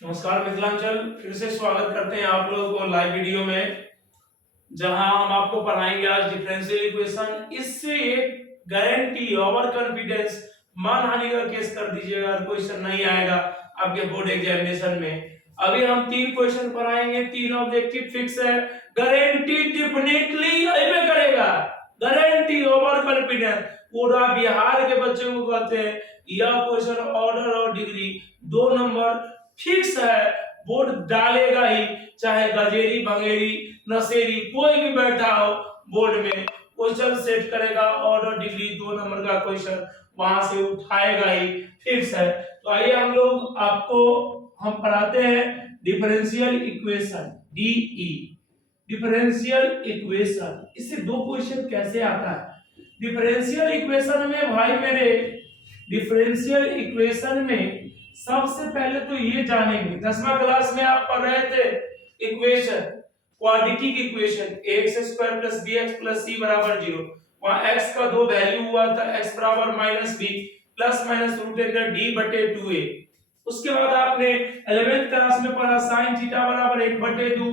नमस्कार मिथिलांचल, फिर से स्वागत करते हैं आप लोगों को लाइव वीडियो में, जहां हम आपको पढ़ाएंगे आज डिफरेंशियल इक्वेशन। इससे गारंटी ओवर कॉन्फिडेंस मानहानि का केस कर दीजिएगा, क्वेश्चन नहीं आएगा आपके बोर्ड एग्जामिनेशन में। अभी हम 3 क्वेश्चन पढ़ाएंगे, 3 ऑब्जेक्टिव फिक्स है, गारंटी डेफिनेटली अबे करेगा, गारंटी ओवर कॉन्फिडेंस। पूरा बिहार के बच्चों को कहते हैं यह क्वेश्चन ऑर्डर और डिग्री 2 नंबर फिक्स है, बोर्ड डालेगा ही, चाहे गजेरी बंगेरी नशेरी कोई भी बैठा हो बोर्ड में क्वेश्चन सेट करेगा, ऑर्डर डिग्री 2 नंबर का क्वेश्चन वहां से उठाएगा ही, फिक्स है। तो आइए हम पढ़ाते हैं differential equation DE, differential equation. इससे 2 क्वेश्चन कैसे आता है डिफरेंशियल इक्वेशन में भाई मेरे। डिफरेंशियल इक्वेशन में सबसे पहले तो ये जानेंगे, 10वां क्लास में आप पढ़ रहे थे equation, quadratic equation ax² + bx + c = 0। वहां x का 2 वैल्यू हुआ था, x = -b plus minus √d/2a। उसके बाद आपने 11th क्लास में पढ़ा sin थीटा = 1/2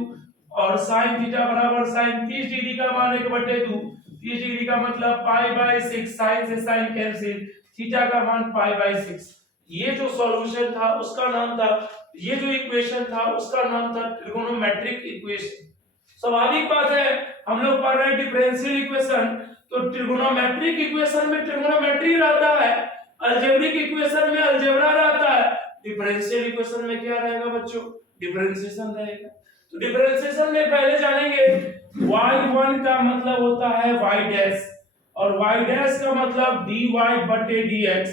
और sin थीटा = sin 30 डिग्री का मान 1/2, 30 डिग्री का मतलब π/6, sin से sin कैंसिल, थीटा का मान π/6। ये जो सॉल्यूशन था उसका नाम था, ये जो इक्वेशन था उसका नाम था ट्रिगोनोमेट्रिक इक्वेशन। स्वाभाविक बात है, हम लोग पढ़ रहे हैं डिफरेंशियल इक्वेशन, तो ट्रिगोनोमेट्रिक इक्वेशन में ट्रिगोनोमेट्री रहता है, अलजेब्रिक इक्वेशन में अलजेब्रा रहता है, डिफरेंशियल इक्वेशन में क्या रहेगा बच्चों? डिफरेंशिएशन रहेगा। तो डिफरेंशिएशन में पहले जानेंगे y1 का मतलब होता है y' और y' का मतलब dy/dx,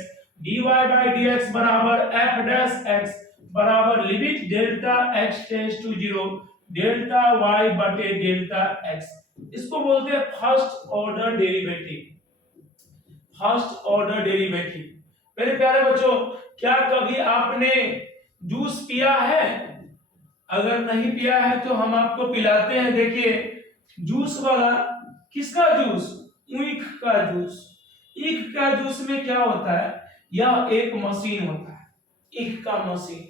dy/dx बराबर f' बराबर limit delta x tends to 0 delta y/डेल्टा x। इसको बोलते हैं first order derivative, first order derivative. मेरे प्यारे बच्चों, क्या कभी आपने जूस पिया है? अगर नहीं पिया है तो हम आपको पिलाते हैं। देखिए जूस वाला, किसका जूस? ईख का जूस। ईख का जूस में क्या होता है? यह एक मशीन होता है, ईख का मशीन।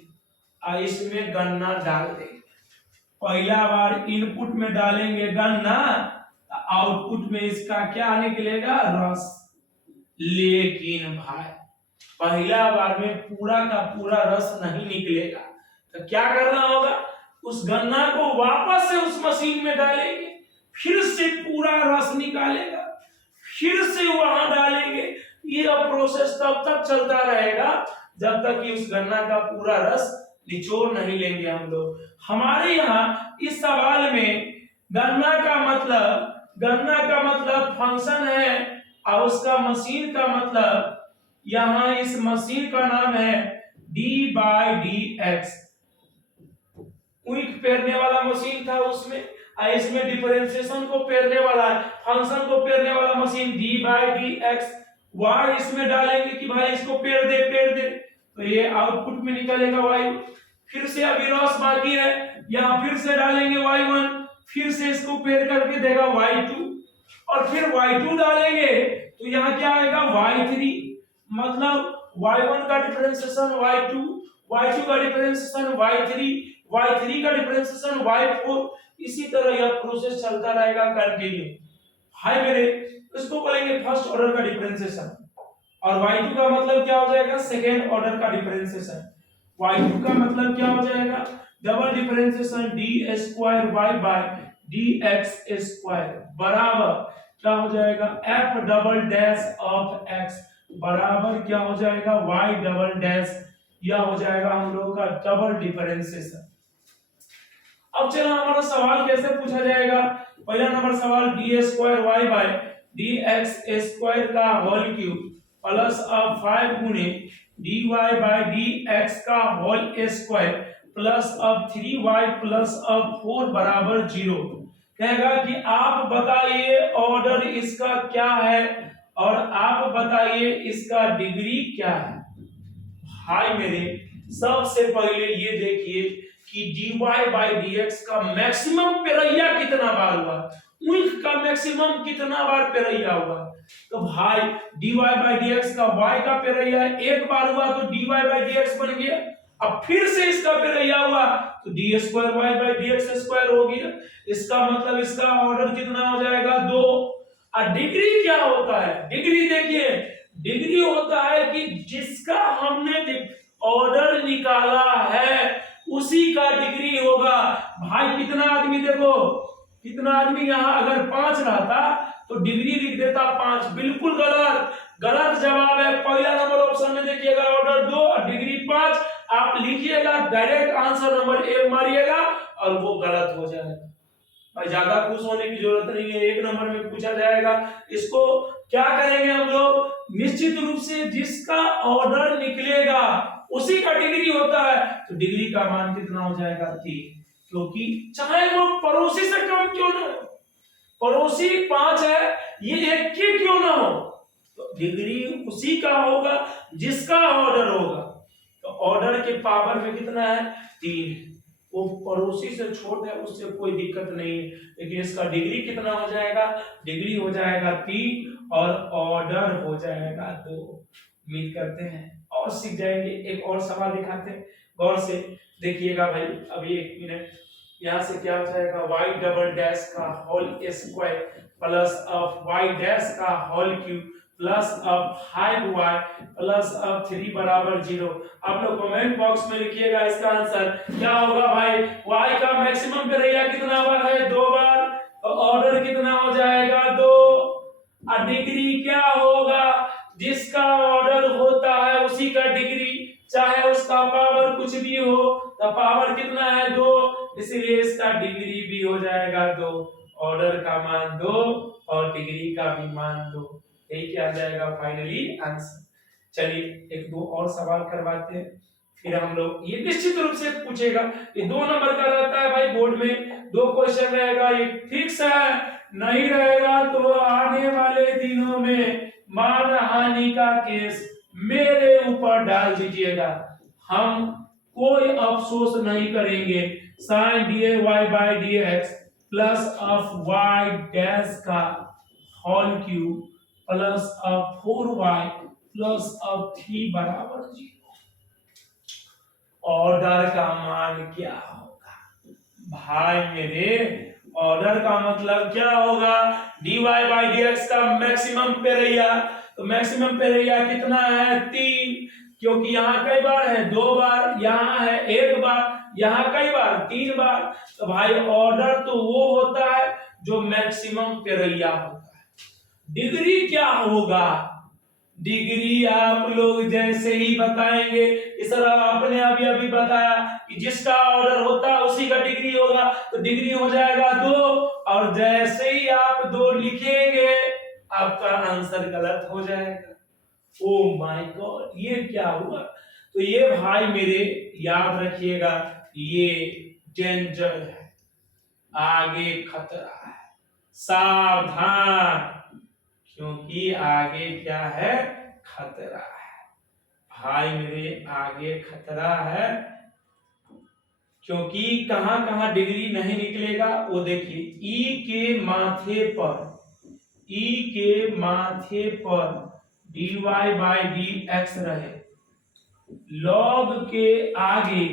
इसमें गन्ना डाल देंगे, पहला बार इनपुट में डालेंगे गन्ना, आउटपुट में इसका क्या निकलेगा? रस। लेकिन भाई पहला बार में पूरा का पूरा रस नहीं निकलेगा, तो क्या करना होगा? उस गन्ना को वापस से उस मशीन में डालेंगे, फिर से पूरा रस निकालेगा, फिर से वहां डालेंगे। ये प्रोसेस तब तक चलता रहेगा जब तक कि उस गन्ना का पूरा रस निचोड़ नहीं लेंगे हम लोग। हमारे यहाँ इस सवाल में गन्ना का मतलब फंक्शन है और उसका मशीन का मतलब, यहाँ इस मशीन का नाम है d/dx। ईख पेरने वाला मशीन था उसमें, इसमें डिफरेंशिएशन को पेरने वाला है, फंक्शन को पेरने वाला मशीन d/dx। y इसमें डालेंगे कि भाई इसको पेर दे, तो ये आउटपुट में निकलेगा y। फिर से अभी रस बाकी है, यहाँ फिर से डालेंगे y1, फिर से इसको पेर करके देगा y2 और फिर y2 डालेंगे तो यहाँ क्या आएगा? y3। मतलब y1 का डिफरेंशिएशन y2, y2 का डिफरेंशिएशन y3, y3 का डिफरेंशिएशन y4। इसी तरह यह प्रोसेस चलता रहेगा कंटिन्यू। हाय मेरे, इसको बोलेंगे फर्स्ट ऑर्डर का डिफरेंशिएशन। और y2 का मतलब क्या हो जाएगा? सेकेंड ऑर्डर का डिफरेंशिएशन। y2 का मतलब क्या हो जाएगा? डबल डिफरेंशिएशन d²y/dx² बराबर क्या हो जाएगा? f′' बराबर क्या हो जाएगा? y′। यह हो जाएगा हम लोगों का डबल डिफरेंशिएशन। अब चलो हमारा सवाल कैसे पूछा जाएगा। पहला नंबर सवाल d²y/dx² का होल क्यूब प्लस अब 5 गुने dy/dx का होल स्क्वायर प्लस अब 3y प्लस अब 4 बराबर 0। कहेगा कि आप बताइए ऑर्डर इसका क्या है और आप बताइए इसका डिग्री क्या है। हाय मेरे, सबसे पहले ये देखिए कि dy/dx का मैक्सिमम पेरैया कितना बार हुआ, ईख का मैक्सिमम कितना बार पेरैया हुआ। तो भाई dy/dx का y का पेरैया एक बार हुआ तो dy/dx बन गया, अब फिर से इसका पेरैया हुआ तो d square y by D x square हो गया। इसका मतलब इसका ऑर्डर कितना हो जाएगा 2। और डिग्री क्या होता है? डिग्री देखिए, डिग्री होता है कि जिसका हमने ऑर्डर निकाला है उसी का डिग्री होगा। भाई कितना आदमी, देखो कितना आदमी, यहाँ अगर 5 रहता तो डिग्री लिख देता 5। बिल्कुल गलत, गलत जवाब है। पहला नंबर ऑप्शन में देखिएगा ऑर्डर 2 और डिग्री 5। आप लिखिएगा, डायरेक्ट आंसर नंबर ए मारिएगा और वो गलत हो जाएगा। भाई ज्यादा खुश होने की जरूरत नहीं है, 1 नंबर में पूछा जाएगा। इसको क्या करेंगे हम लोग? निश्चित रूप से जिसका ऑर्डर निकलेगा उसी का डिग्री होता है, तो डिग्री का मान कितना हो जाएगा 3। क्योंकि चाहे वो पड़ोसी से कम क्यों ना हो, पड़ोसी 5 है, ये 1 की क्यों ना हो, तो डिग्री उसी का होगा जिसका ऑर्डर होगा। तो ऑर्डर के पावर में कितना है 3। वो पड़ोसी से छोटा है, उससे कोई दिक्कत नहीं है, लेकिन इसका डिग्री कितना हो जाएगा? डिग्री हो जाएगा 3 और ऑर्डर हो जाएगा 2। उम्मीद करते हैं और सीख जाएंगे। एक और सवाल दिखाते हैं, गौर से देखिएगा भाई। अभी 1 मिनट, यहाँ से क्या हो जाएगा? y डबल डैश का whole square plus of y dash का whole cube plus of 5y plus of 3 बराबर 0। आप लोग कमेंट बॉक्स में लिखिएगा इसका आंसर क्या होगा भाई। y का मैक्सिमम पेरैया कितना बार है? 2 बार। तो ऑर्डर कितना हो जाएगा? 2। और डिग्री क्या होगा? जिसका ऑर्डर होता है उसी का डिग्री, चाहे उसका पावर कुछ भी हो, तो पावर कितना है? 2, इसलिए इसका डिग्री भी हो जाएगा 2। ऑर्डर का मान 2 और डिग्री का भी मान 2। यही क्या आ जाएगा फाइनली आंसर। चलिए 1-2 और सवाल करवाते हैं, फिर हम लोग, ये निश्चित रूप से पूछेगा, ये 2 नंबर का रहता है भाई बोर्ड में, 2 क्वेश्चन रहेगा, ये फिक्स है। नहीं रहेगा तो आने वाले दिनों में मान हानि का केस मेरे ऊपर डाल दीजिएगा, हम कोई अफसोस नहीं करेंगे। Sine D Y by D x plus of Y dash का whole cube plus of 4y plus of 3 बराबर 0। ऑर्डर का मान क्या होगा भाई मेरे? ऑर्डर का मतलब क्या होगा? dy बाई dx का मैक्सिमम पेरैया, तो मैक्सिमम पेरैया कितना है? 3। क्योंकि यहाँ कई बार है? 2 बार। यहाँ है 1 बार। यहाँ कई बार? 3 बार। तो भाई ऑर्डर तो वो होता है जो मैक्सिमम पेरैया होता है। डिग्री क्या होगा? डिग्री आप लोग जैसे ही बताएंगे, इस तरह आपने अभी बताया कि जिसका ऑर्डर होता है उसी का डिग्री होगा, तो डिग्री हो जाएगा 2। और जैसे ही आप 2 लिखेंगे आपका आंसर गलत हो जाएगा। ओ माय गॉड, ये क्या हुआ? तो ये भाई मेरे याद रखिएगा, ये डेंजर है, आगे खतरा है, सावधान, क्योंकि आगे क्या है? खतरा है भाई मेरे, आगे खतरा है। क्योंकि कहां कहां डिग्री नहीं निकलेगा वो देखिए। ई के माथे पर dy बाई डी एक्स रहे, लॉग के आगे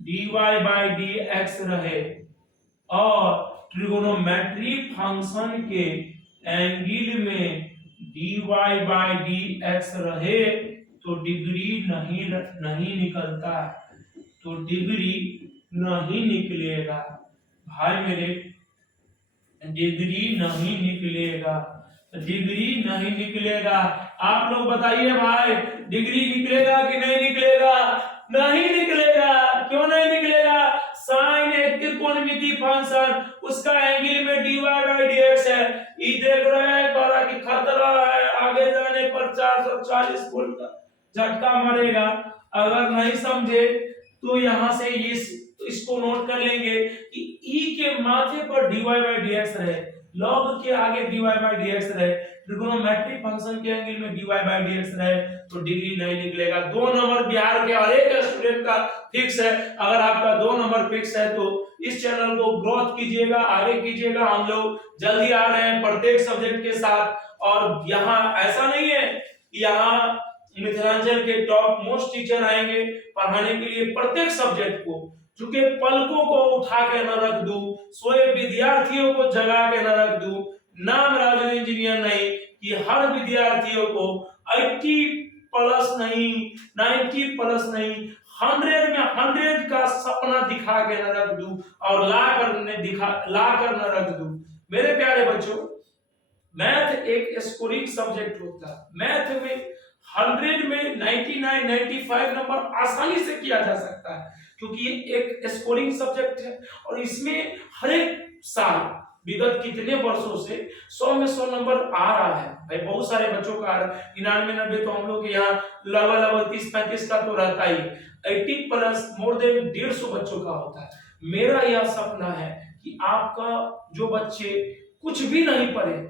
dy बाई डी एक्स रहे, और ट्रिगोनोमेट्री फंक्शन के एंगल में dy बाई डी एक्स रहे, तो डिग्री नहीं निकलता, तो डिग्री नहीं निकलेगा भाई मेरे, डिग्री नहीं निकलेगा, डिग्री नहीं निकलेगा। आप लोग बताइए भाई, डिग्री निकलेगा कि नहीं निकलेगा? नहीं निकलेगा। क्यों नहीं निकलेगा? साइन एक त्रिकोणमिति फंक्शन, उसका एंगल में dy बाई dx है, ये देख रहे हैं करा कि खतरा है, आगे जाने पर 440 वोल्ट का झटका मारेगा। अगर नहीं समझे तो यहां से इसको नोट कर लेंगे कि ई के माथे पर dy बाई dx रहे, लॉग के आगे dy बाई dx रहे, ट्रिगोनोमेट्री फंक्शन के एंगल में dy बाई dx रहे, तो डिग्री नहीं निकलेगा। 2 नंबर बिहार के हर एक स्टूडेंट का फिक्स है। अगर आपका 2 नंबर फिक्स है तो इस चैनल को ग्रोथ कीजिएगा, आगे कीजिएगा। हम लोग जल्दी आ रहे हैं प्रत्येक सब्जेक्ट के साथ। और यहाँ ऐसा नहीं है, यहाँ मिथिलांचल के टॉप मोस्ट टीचर आएंगे पढ़ाने के लिए प्रत्येक सब्जेक्ट को, चूंकि पलकों को उठा के न रख दूं, सोए विद्यार्थियों को जगा के न रख दूं, नाम राजू इंजीनियर नहीं कि हर विद्यार्थियों को 80 प्लस नहीं, 90 प्लस नहीं, 100 में 100 का सपना दिखा के न रख दूं और ला कर न रख दूं। मेरे प्यारे बच्चों, मैथ एक स्कोरिंग सब्जेक्ट होता है। मैथ में 100 में 99 95 नंबर आसानी से किया जा सकता है, क्योंकि ये एक स्कोरिंग सब्जेक्ट है और इसमें हर एक साल विगत कितने वर्षों से 100 में 100 नंबर आ रहा है। भाई बहुत सारे बच्चों का 99 90 तो हम लोग के यहाँ लगभग 30 35 का तो रहता ही, 80 प्लस मोर देन 150 बच्चों का होता है। मेरा यह सपना है कि आपका जो बच्चे कुछ भी नहीं पढ़े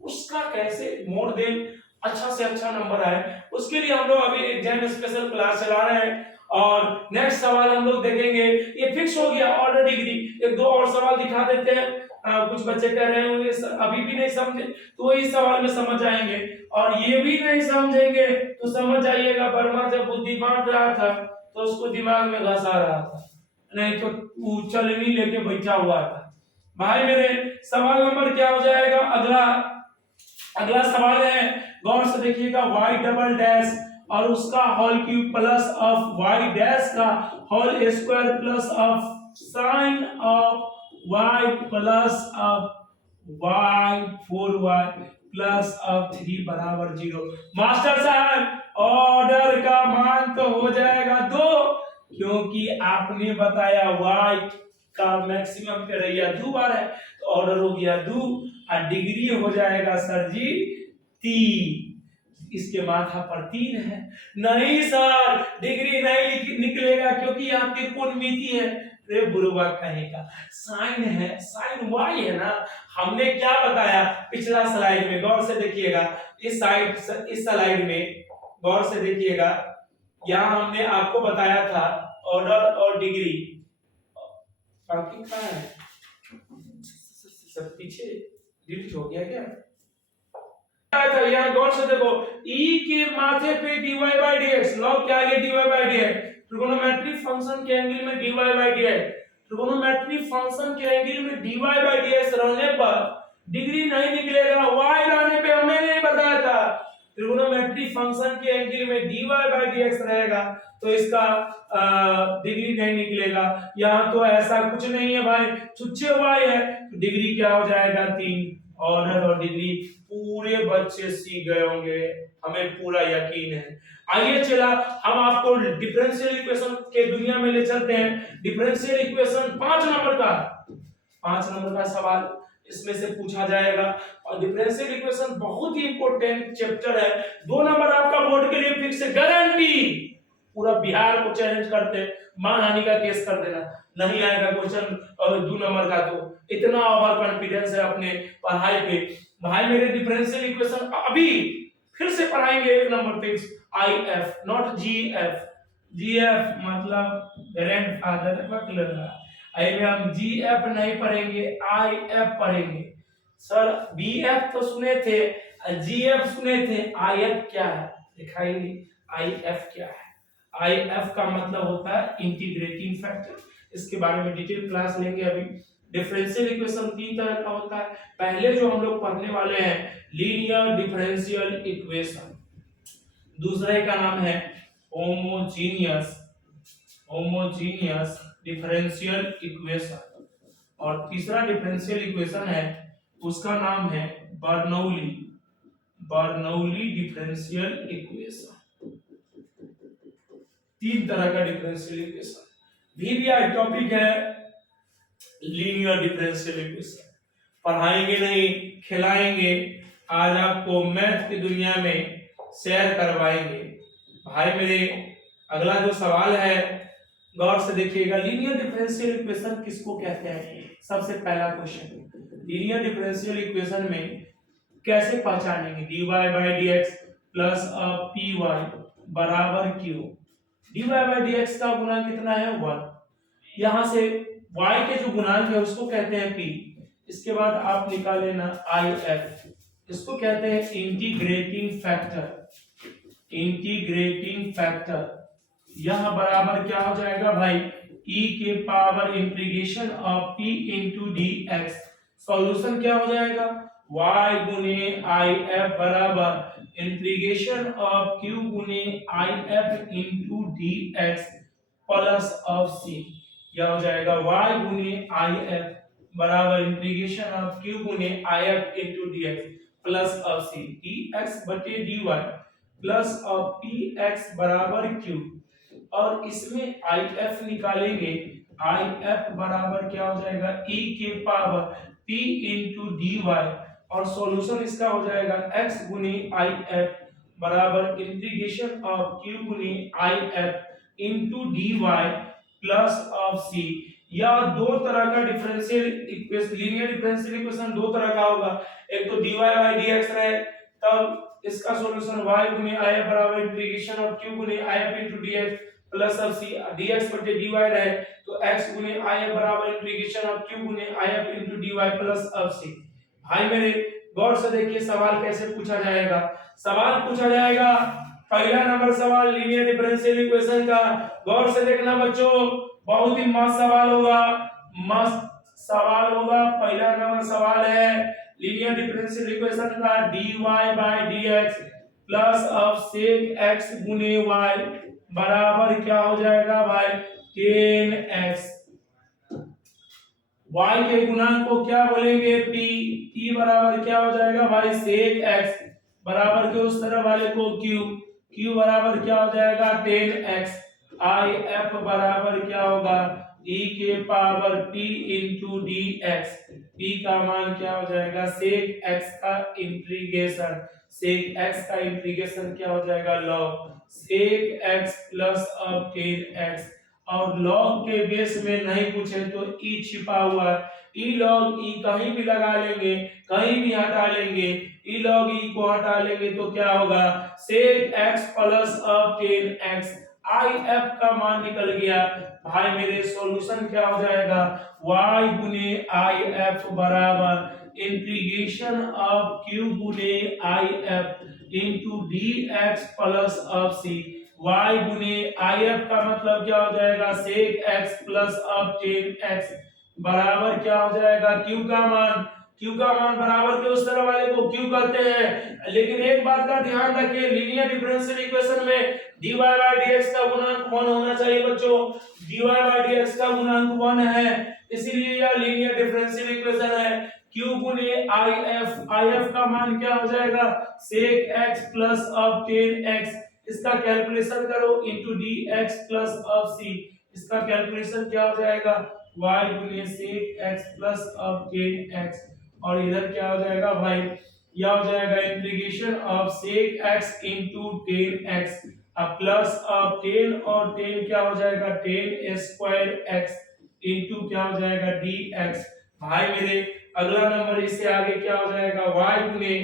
उसका कैसे मोर देन अच्छा से अच्छा नंबर आए, उसके लिए हम लोग अभी एग्जाम स्पेशल क्लास चला रहे हैं। और नेक्स्ट सवाल हम लोग देखेंगे, ये फिक्स हो गया ऑर्डर डिग्री। एक दो और सवाल दिखा देते हैं, कुछ बच्चे कह रहे होंगे अभी भी नहीं समझे, तो इस सवाल में समझ आएंगे, और ये भी नहीं समझेंगे तो समझ आइएगा वर्मा जब बुद्धि बांट रहा था तो उसको दिमाग में घसा रहा था, नहीं तो वो चलनी लेके बैठा हुआ था। भाई मेरे सवाल नंबर क्या हो जाएगा, अगला सवाल है, गौर से देखिएगा, y डबल डैश और उसका whole cube plus of y dash का whole square plus of sine of y plus of y 4y plus of 3 बराबर 0। मास्टर साहब ऑर्डर का मान तो हो जाएगा 2, क्योंकि आपने बताया y का मैक्सिमम पे रहिया 2 बार है, तो ऑर्डर हो गया 2 और डिग्री हो जाएगा सर जी 3। इसके माथा पर 3 है। नहीं सर डिग्री नहीं निकलेगा क्योंकि यहाँ त्रिकोणमिति है। रे बुरुआ कहेगा साइन है, साइन y है ना। हमने क्या बताया पिछला स्लाइड में, गौर से देखिएगा, इस स्लाइड में गौर से देखिएगा, यहाँ हमने आपको बताया था ऑर्डर और डिग्री। बाकी कहाँ है, सब पीछे डिलीट हो गया क्या? था यहाँ गौर से देखो, e के माथे पे dy by dx, लॉग क्या है dy by dx, trigonometric function के एंगल में dy by dx, trigonometric function के एंगल में dy by dx रहने पर डिग्री नहीं निकलेगा। y रहने पे हमें नहीं बताया था, ट्रिगोनोमेट्रिक फंक्शन के एंगल में dy by dx रहेगा तो इसका डिग्री नहीं निकलेगा। यहाँ तो ऐसा कुछ नहीं है भाई, छुच्छे y है तो डिग्री क्या हो जाएगा 3। ऑर्डर और डिग्री पूरे बच्चे सीख गए होंगे, हमें पूरा यकीन है। आइए चला हम आपको डिफरेंशियल इक्वेशन के दुनिया में ले चलते हैं। डिफरेंशियल इक्वेशन 5 नंबर का सवाल इसमें से पूछा जाएगा, और डिफरेंशियल इक्वेशन बहुत ही इंपॉर्टेंट चैप्टर है। 2 नंबर आपका बोर्ड के लिए फिक्स है, गारंटी। पूरा बिहार को चैलेंज करते हैं, मानहानि का केस कर देना, नहीं आएगा क्वेश्चन 2 नंबर का, तो इतना ओवर कॉन्फिडेंस है अपने पढ़ाई पे। भाई मेरे डिफरेंशियल इक्वेशन अभी फिर से पढ़ाएंगे 1 number fix, IF not GF। GF मतलब ग्रैंडफादर वक्त लग रहा है, आई में हम GF नहीं पढ़ेंगे, IF पढ़ेंगे। सर BF तो सुने थे, GF सुने थे, IF क्या है दिखाइए। IF क्या है? IF का मतलब होता है इंटीग्रेटिंग फैक्टर, इसके बारे में डिटेल क्लास लेंगे अभी। डिफरेंशियल इक्वेशन 3 तरह का होता है। पहले जो हम लोग पढ़ने वाले हैं लीनियर डिफरेंशियल इक्वेशन, दूसरे का नाम है होमोजीनियस डिफरेंशियल इक्वेशन, और तीसरा डिफरेंशियल इक्वेशन है उसका नाम है बर्नौली डिफरेंशियल इक्वेशन। 3 तरह का डिफरेंशियल इक्वेशन। VBI टॉपिक है लीनियर डिफरेंशियल इक्वेशन, पढ़ाएंगे नहीं खिलाएंगे, आज आपको मैथ की दुनिया में शेयर करवाएंगे। भाई मेरे अगला जो सवाल है गौर से देखिएगा, लीनियर डिफरेंशियल इक्वेशन किसको कहते हैं? सबसे पहला क्वेश्चन, लीनियर डिफरेंशियल इक्वेशन में कैसे पहचानेंगे? dy by dx plus py बराबर q। dy by dx का गुणांक कितना है 1, यहां से y के जो गुणांक है उसको कहते हैं p। इसके बाद आप निकाल लेना if, इसको कहते हैं इंटीग्रेटिंग फैक्टर। इंटीग्रेटिंग फैक्टर, यह बराबर क्या हो जाएगा भाई, e के power integration of p into d x. Solution क्या हो जाएगा, y गुने आई एफ बराबर इंटीग्रेशन ऑफ q गुने I F into d x plus of c। क्या हो जाएगा, y गुने आई एफ बराबर इंटीग्रेशन ऑफ q गुने I F into d x plus of c, d x बटे d y plus of p x बराबर q। और इसमें आई एफ निकालेंगे, आई एफ बराबर क्या हो जाएगा, e के power p into d y, और सॉल्यूशन इसका हो जाएगा x गुने आई एफ बराबर इंटीग्रेशन ऑफ q गुने I F into d y plus of c। या दो तरह का differential equation, linear differential equation दो तरह का होगा, एक तो dy बाय dx रहे, तब इसका सॉल्यूशन y गुने आई एफ बराबर इंटीग्रेशन ऑफ q गुने I F into dx plus of c, dx बटे dy रहे तो x गुने आई एफ बराबर इंटीग्रेशन ऑफ q गुने I F into dy plus of c। भाई मेरे गौर से देखिए सवाल कैसे पूछा जाएगा। सवाल पूछा जाएगा, पहला नंबर सवाल लीनियर डिफरेंशियल इक्वेशन का, गौर से देखना बच्चों, बहुत ही मस्त सवाल होगा, मस्त सवाल होगा। पहला नंबर सवाल है लीनियर डिफरेंशियल इक्वेशन का, dy by dx plus of sec x गुने y बराबर क्या हो जाएगा भाई, tan x। y के गुणांक को क्या बोलेंगे, p बराबर क्या हो जाएगा भाई, sec x बराबर के उस तरफ वाले को q बराबर क्या हो जाएगा, tan x। आई एफ बराबर क्या होगा, e के power p into d x, p का मान क्या हो जाएगा, sec x का इंटीग्रेशन, sec x का इंटीग्रेशन क्या हो जाएगा, log sec x plus of tan x। और log के बेस में नहीं पूछे तो e छिपा हुआ है, e log e कहीं भी लगा लेंगे, कहीं भी हटा लेंगे, e log e को हटा लेंगे तो क्या होगा, sec x plus of tan x। I F का मान निकल गया भाई मेरे, सॉल्यूशन क्या हो जाएगा, y गुने आई एफ बराबर इंटीग्रेशन ऑफ q गुने I F into d x plus of c। y गुने आई एफ का मतलब क्या हो जाएगा, sec x plus of tan x बराबर क्या हो जाएगा, q का मान बराबर के उस तरह वाले को q कहते हैं। लेकिन एक बात का ध्यान रखिए, लीनियर डिफरेंशियल इक्वेशन में dy बाय dx का गुणांक 1 होना चाहिए बच्चों, dy बाय dx का गुणांक 1 है, इसीलिए यह लीनियर डिफरेंशियल इक्वेशन है। q गुने आई एफ का मान क्या हो जाएगा, sec x plus of tan x, इसका कैलकुलेशन करो into dx plus of c, इसका कैलकुलेशन क्या हो जाएगा, y गुने sec x plus of tan x। और इधर क्या हो जाएगा भाई, यह हो जाएगा integration of sec x into tan x plus of tan, और tan क्या हो जाएगा, tan स्क्वायर x इंटू क्या हो जाएगा dx। भाई मेरे अगला नंबर इससे आगे क्या हो जाएगा, y गुने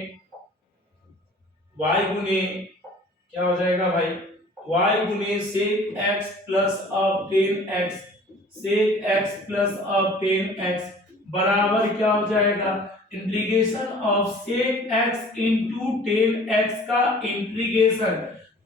क्या हो जाएगा भाई, y गुने sec x plus of tan x, sec x plus of tan x बराबर क्या हो जाएगा, integration of sec x into tan x का integration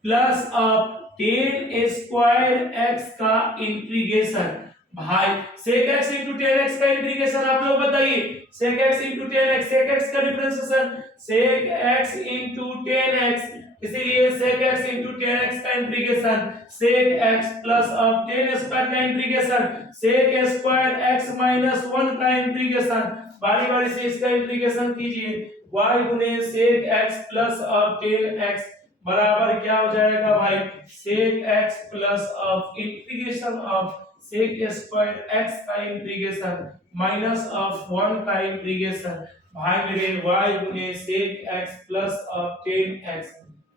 plus of tan square x का इंटीग्रेशन। भाई sec x into tan x का integration आप लोग बताइए, sec x into tan x, sec x का differentiation sec x into tan x, इसीलिए sec x into tan x का integration sec x plus of tan square का integration sec square x minus 1 का integration. बारी बारी से इसका integration कीजिए, y गुने sec x plus of tan x बराबर क्या हो जाएगा भाई, sec x plus of integration of sec square x का इंटीग्रेशन माइनस ऑफ 1 का इंटीग्रेशन। भाई मेरे y गुने sec x plus of tan x,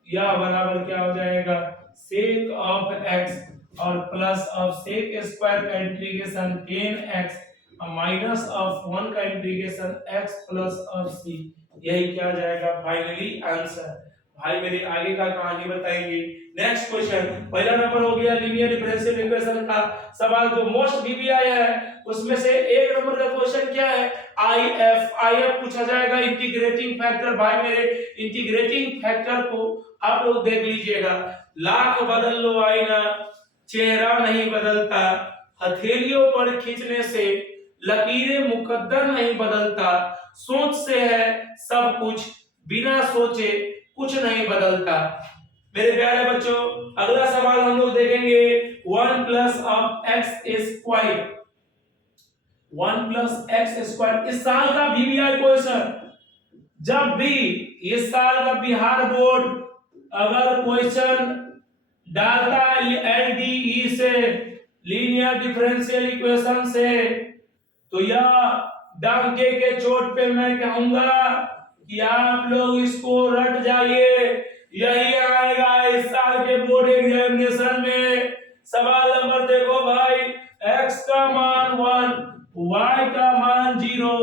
यह बराबर क्या हो जाएगा, sec ऑफ x और प्लस ऑफ sec स्क्वायर का integration tan x minus of 1 का integration x plus of c। यही क्या जाएगा फाइनली आंसर। भाई मेरे आगे का कहानी बताएंगे। नेक्स्ट क्वेश्चन, पहला नंबर हो गया लीनियर डिफरेंशियल इक्वेशन का सवाल जो मोस्ट बीबी आया है, उसमें से एक नंबर का क्वेश्चन क्या है, आई एफ पूछा जाएगा इंटीग्रेटिंग फैक्टर। भाई मेरे इंटीग्रेटिंग फैक्टर को आप लोग देख लीजिएगा, लाख बदल लो आईना चेहरा नहीं बदलता, हथेलियों पर खींचने से लकीरें मुकद्दर नहीं बदलता, सोच से है सब कुछ बिना सोचे कुछ नहीं बदलता। मेरे प्यारे बच्चों, अगला सवाल हम लोग देखेंगे 1 plus of x square, 1 plus x square इस साल का VBI क्वेश्चन। जब भी इस साल का बिहार बोर्ड अगर क्वेश्चन डालता है LDE से, लीनियर डिफरेंशियल इक्वेशन से, तो यह डंके के चोट पे मैं कहूंगा कि आप लोग इसको रट जाइए, यही आएगा इस साल के बोर्ड एग्जामिनेशन में। सवाल नंबर देखो भाई, x का मान 1, y का मान 0,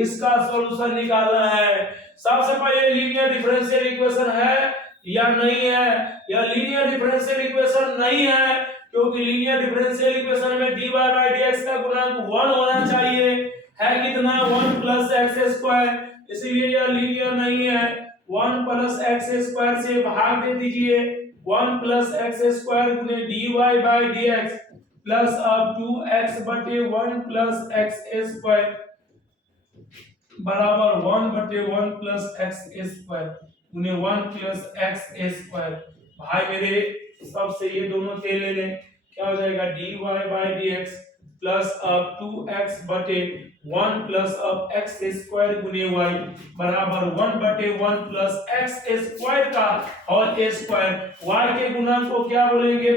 इसका सॉल्यूशन निकालना है। सबसे पहले लीनियर डिफरेंशियल इक्वेशन है या नहीं है? यह लीनियर डिफरेंशियल इक्वेशन नहीं है, क्योंकि लीनियर डिफरेंशियल इक्वेशन में dy by dx का गुणांक 1 होना चाहिए। है कितना? 1 प्लस एक्स स्क्वायर, इसीलिए यह लीनियर नहीं है। 1 प्लस एक्स स्क्वायर से भाग दे दीजिए, 1 प्लस एक्स स्क्वायर गुने dy by dx प्लस अब 2x बटे 1 प्लस एक्स स्क्वायर बराबर 1 बटे 1 प्लस एक्स स्क्वायर गुने 1 प्लस एक्स स्क्वायर। भाई मेरे सबसे ये दोनों तेल ले लें, क्या हो जाएगा? dy by dx प्लस अब 2x बटे 1 प्लस अब x स्क्वायर गुने y बराबर 1 बटे 1 प्लस x स्क्वायर का होल स्क्वायर। y के गुणांक को क्या बोलेंगे?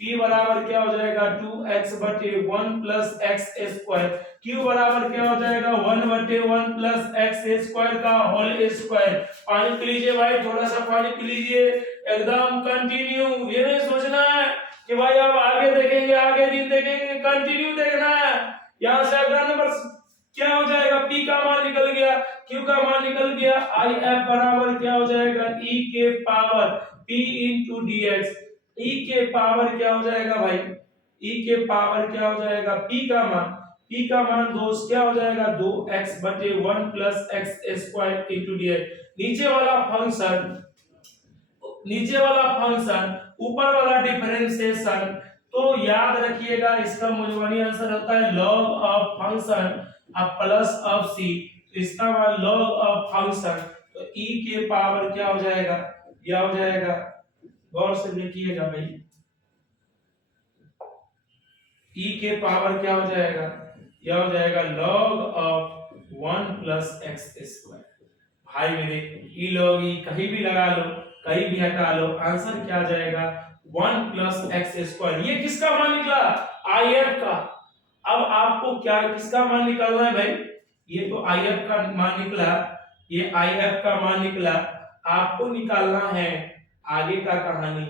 p बराबर क्या हो जाएगा? 2x बटे 1 प्लस x स्क्वायर। q बराबर क्या हो जाएगा? 1 बटे 1 प्लस x स्क्वायर का होल स्क्वायर। पानी पी लीजिए भाई, थोड़ा सा पानी पी लीजिए, एकदम कंटिन्यू। ये नहीं सोचना है कि भाई अब आगे देखेंगे, आगे दिन देखेंगे, कंटिन्यू देखना है। यहाँ से अगला नंबर क्या हो जाएगा? p का मान निकल गया, q का मान निकल गया, if बराबर क्या हो जाएगा? e के power p into dx। e के पावर क्या हो जाएगा भाई? e के पावर क्या हो जाएगा? p का मान दोस्त क्या हो जाएगा? 2x बटे 1 plus x square into dx। नीचे वाला फंक्शन ऊपर वाला डिफरेंशिएशन, तो याद रखिएगा इसका मुंजवानी आंसर होता है log ऑफ फंक्शन अब प्लस ऑफ c, तो इसका मान log ऑफ फंक्शन, तो e के पावर क्या हो जाएगा? यह हो जाएगा, गौर से देखिएगा भाई, e के पावर क्या हो जाएगा? यह हो जाएगा log of 1 plus x square. भाई मेरे ई log ई कहीं भी लगा लो, कहीं भी हटा लो, आंसर क्या आ जाएगा? 1 प्लस एक्स स्क्वायर। ये किसका मान निकला? IF का। अब आपको क्या किसका मान निकालना है भाई? ये तो IF का मान निकला, ये IF का मान निकला, आपको निकालना है आगे का कहानी।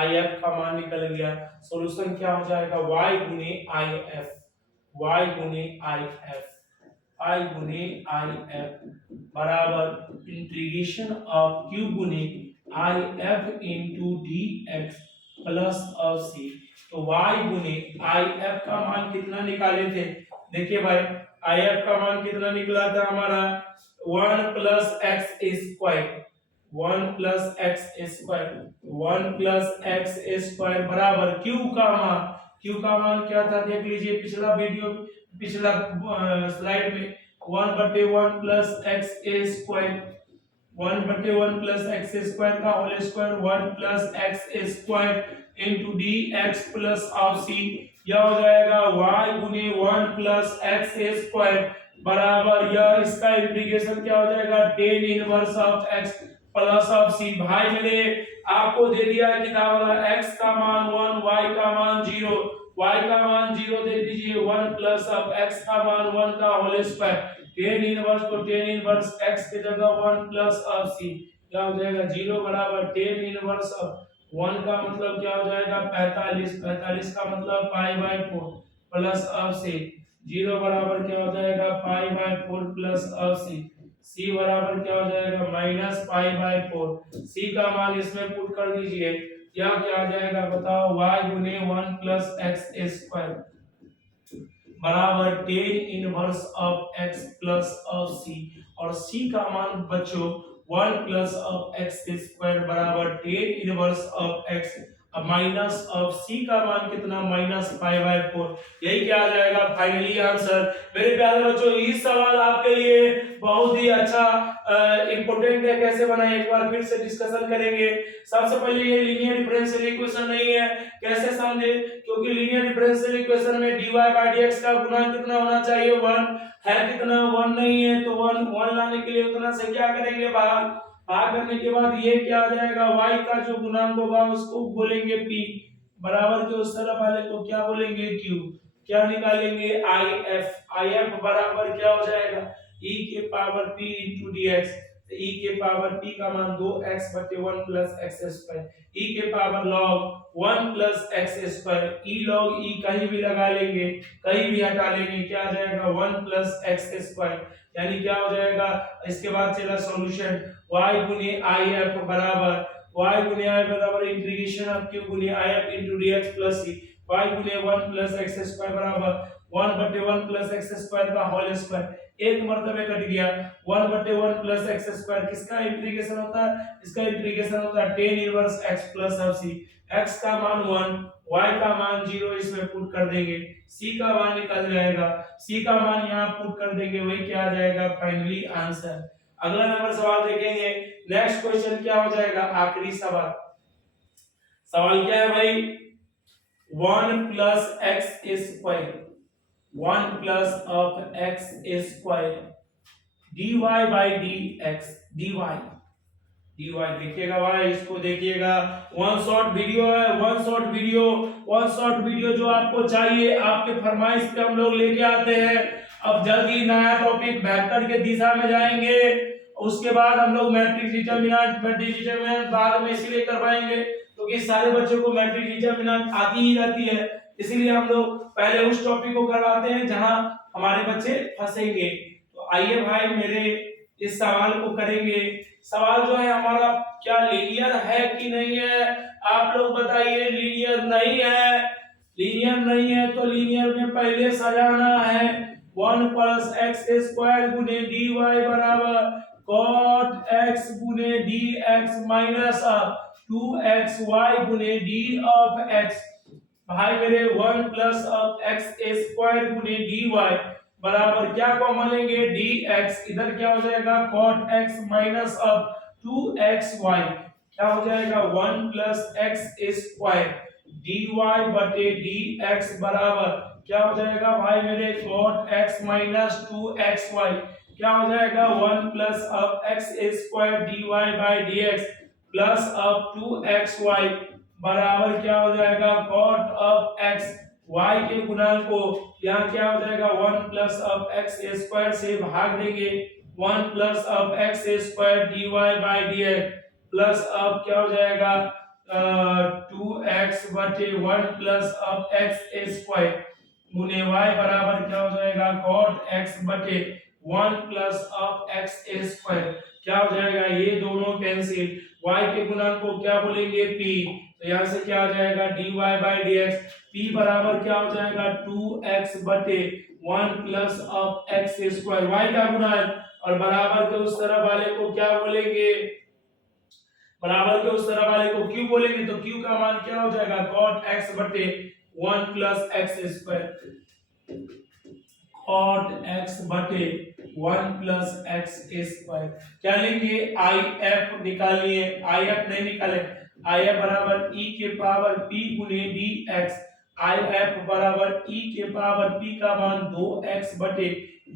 IF का मान निकल गया, सॉल्यूशन क्या हो जाएगा? y गुने IF, y गुने IF, I गुने IF बराबर इंटीग्रेशन ऑफ q गुने IF into dx plus of c। तो y गुने IF का मान कितना निकाले थे? देखिए भाई, IF का मान कितना निकला था हमारा? 1 plus x square, 1 plus x square, 1 plus x square बराबर q का मान क्या था? देख लीजिए पिछला वीडियो, पिछला स्लाइड में, 1 बटे 1 प्लस एक्स स्क्वायर, 1 बटे 1 प्लस एक्स स्क्वायर का whole square, 1 plus x square into dx plus of c। यह हो जाएगा y गुने 1 प्लस एक्स स्क्वायर बराबर, यह इसका इंटीग्रेशन क्या हो जाएगा? tan inverse of x plus of c। भाई मेरे आपको दे दिया है किताब वाला, x का मान 1, y का मान 0, y का मान 0 दे दीजिए, 1 प्लस ऑफ x का मान 1 का होल स्क्वायर, tan इनवर्स को tan इनवर्स x की जगह 1 प्लस ऑफ c, क्या हो जाएगा? 0 बराबर tan इनवर्स ऑफ 1 का मतलब क्या हो जाएगा? 45, 45 का मतलब pi by 4 plus of c, 0 बराबर क्या हो जाएगा? Pi by 4 plus of c, c बराबर क्या हो जाएगा? Minus pi by 4। c का मान इसमें पुट कर दीजिए, क्या क्या आ जाएगा बताओ? y गुने 1 प्लस एक्स स्क्वायर बराबर tan inverse of x plus of c, और c का मान बच्चों 1 प्लस ऑफ एक्स स्क्वायर बराबर टेन इनवर्स ऑफ एक्स, अब माइनस ऑफ सी का मान कितना, -5/4। यही क्या आ जाएगा फाइनली आंसर। मेरे प्यारे बच्चों, ये सवाल आपके लिए बहुत ही अच्छा इंपॉर्टेंट है। कैसे बनाए एक बार फिर से डिस्कशन करेंगे। सबसे पहले ये लीनियर डिफरेंशियल इक्वेशन नहीं है, कैसे समझे, क्योंकि लीनियर डिफरेंशियल इक्वेशन में dy/dx का गुणा कितना होना चाहिए, 1 है, कितना 1 नहीं है, तो 1 लाने के लिए उतना से क्या करेंगे, भाग करने के बाद ये क्या आ जाएगा, y का जो गुणांक होगा उसको बोलेंगे p, बराबर के उस तरफ वाले को क्या बोलेंगे q, क्या निकालेंगे if बराबर क्या हो जाएगा e के power p into dx, e के पावर p का मान 2x बटे 1 प्लस एक्स स्क्वायर, e के power log 1 plus x square, e log e कहीं भी लगा लेंगे, कहीं भी हटा लेंगे, क्या आ जाएगा 1 प्लस एक्स स्क्वायर, यानी क्या हो जाएगा। इसके बाद चला सॉल्यूशन, y गुने if बराबर y गुने i बराबर इंटीग्रेशन ऑफ q गुने if into dx plus c, y गुने 1 प्लस एक्स स्क्वायर बराबर 1 बटे 1 प्लस एक्स स्क्वायर का होल स्क्वायर, एक मर्तबे कट गया, 1 बटे 1 प्लस एक्स स्क्वायर किसका इंटीग्रेशन होता है, इसका इंटीग्रेशन होता है tan inverse x plus half c, x का मान 1, y का मान 0, इसमें पुट कर देंगे, c का मान निकल जाएगा, c का मान यहां पुट कर देंगे, वही क्या आ जाएगा फाइनली आंसर। अगला नंबर सवाल देखेंगे। नेक्स्ट क्वेश्चन क्या हो जाएगा, आखिरी सवाल। सवाल क्या है भाई, 1 plus x square, 1 plus of x square dy by D x, dy देखिएगा भाई, इसको देखिएगा, वन शॉट वीडियो है, वन शॉट वीडियो जो आपको चाहिए, आपके फरमाइश पे हम लोग लेके आते हैं। अब जल्दी नया टॉपिक बेहतर के दिशा में जाएंगे, उसके बाद हम लोग मैट्रिक्स डिटरमिनेंट बाद में इसलिए करवाएंगे क्योंकि सारे बच्चों को मैट्रिक्स डिटरमिनेंट आती ही रहती है, इसीलिए हम लोग पहले उस टॉपिक को करवाते हैं जहां हमारे बच्चे फंसेंगे। तो आइए भाई, मेरे इस सवाल को करेंगे। सवाल जो है हमारा, क्या लीनियर है कि नहीं है, आप लोग बताइए। लीनियर नहीं है, लीनियर नहीं है तो लीनियर में पहले सजाना है, 1 प्लस एक्स स्क्वायर गुने dy बराबर cot x गुने dx माइनस 2xy गुने d ऑफ x। भाई मेरे 1 प्लस ऑफ एक्स स्क्वायर गुने dy बराबर क्या कॉमन लेंगे, dx, इधर क्या हो जाएगा cot x minus of 2xy, क्या हो जाएगा 1 प्लस एक्स स्क्वायर dy बटे dx बराबर क्या हो जाएगा भाई मेरे cot x माइनस 2xy, क्या हो जाएगा 1 plus of x square dy by dx plus of 2xy बराबर क्या हो जाएगा cot ऑफ x, y के गुणांक को यहाँ क्या हो जाएगा 1 प्लस ऑफ एक्स स्क्वायर से भाग देंगे, 1 plus of x square dy by dx plus of क्या हो जाएगा 2x बटे 1 प्लस ऑफ एक्स स्क्वायर गुने y बराबर क्या हो जाएगा cot x बटे 1 प्लस ऑफ एक्स स्क्वायर, क्या हो जाएगा ये दोनों कैंसिल, y के गुणांक को क्या बोलेंगे p, तो यहाँ से क्या आ जाएगा dy बाई dx, p बराबर क्या हो जाएगा 2x बटे 1 plus of x square, y का गुणांक, और बराबर के उस तरफ वाले को क्या बोलेंगे, बराबर के उस तरफ वाले को q बोलेंगे, तो q का मान क्या हो जाएगा cot x बटे 1 plus x square, cot x बटे 1 प्लस एक्स स्क्वायर, क्या लेंगे if निकालिए, if नहीं निकाले, if बराबर e के पावर p गुने dx, if बराबर e के पावर p का मान 2x बटे